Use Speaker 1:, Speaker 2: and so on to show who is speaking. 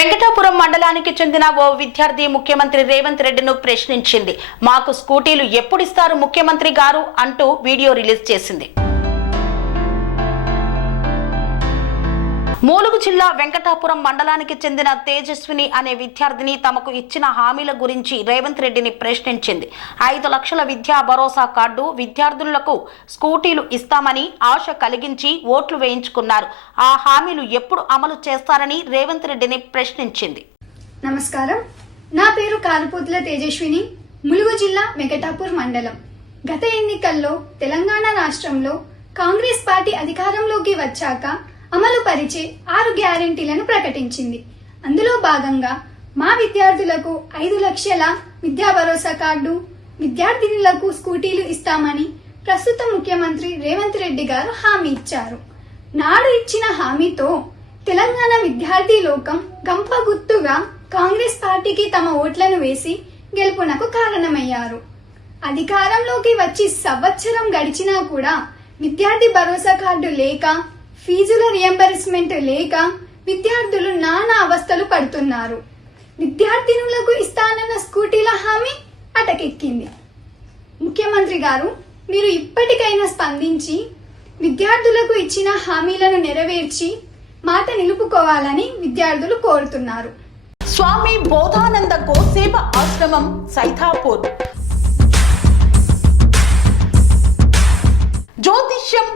Speaker 1: వెంకటాపురం మండలానికి చెందిన ఓ విద్యార్థి ముఖ్యమంత్రి రేవంత్ రెడ్డిను ప్రశ్నించింది. మాకు స్కూటీలు ఎప్పుడిస్తారు ముఖ్యమంత్రి గారు అంటూ వీడియో రిలీజ్ చేసింది. మూలుగు జిల్లా వెంకటాపురం మండలానికి చెందిన తేజస్విని అనే విద్యార్థిని తమకు ఇచ్చిన హామీల గురించి రేవంత్ రెడ్డిని ప్రశ్నించింది. ఐదు లక్షల విద్యా భరోసా కార్డు విద్యార్థులకు స్కూటీలు ఇస్తామని ఆశ కలిగించి ఓట్లు వేయించుకున్నారు. ఆ హామీలు ఎప్పుడు అమలు చేస్తారని రేవంత్ రెడ్డిని ప్రశ్నించింది.
Speaker 2: నమస్కారం. నా పేరు కాలుపోతుల తేజస్విని ములుగు జిల్లా వెంకటాపూర్ మండలం. గత ఎన్నికల్లో తెలంగాణ రాష్ట్రంలో కాంగ్రెస్ పార్టీ అధికారంలోకి వచ్చాక అమలు పరిచే ఆరు గ్యారెంటీలను ప్రకటించింది. అందులో భాగంగా మా విద్యార్థులకు ఐదు లక్షల విద్యా భరోసా కార్డు విద్యార్థినులకు స్కూటీలు ఇస్తామని ప్రస్తుత ముఖ్యమంత్రి రేవంత్ రెడ్డి గారు హామీ ఇచ్చారు. నాడు ఇచ్చిన హామీతో తెలంగాణ విద్యార్థి లోకం గంపగుత్తుగా కాంగ్రెస్ పార్టీకి తమ ఓట్లను వేసి గెలుపునకు కారణమయ్యారు. అధికారంలోకి వచ్చి సంవత్సరం గడిచినా కూడా విద్యార్థి భరోసా కార్డు లేక ఫీజుల రియంబర్స్మెంట్ లేక విద్యార్థులు నానా అవస్థలు పడుతున్నారు. విద్యార్థినులకు ఇస్తానన్న స్కూటీల హామీ అటకెక్కింది. ముఖ్యమంత్రి గారు మీరు ఇప్పటికైనా స్పందించి విద్యార్థులకు ఇచ్చిన హామీలను నెరవేర్చి మాట నిలుపుకోవాలని విద్యార్థులు కోరుతున్నారు.
Speaker 1: స్వామి బోధానంద కోసేప ఆశ్రమం సైథాపూర్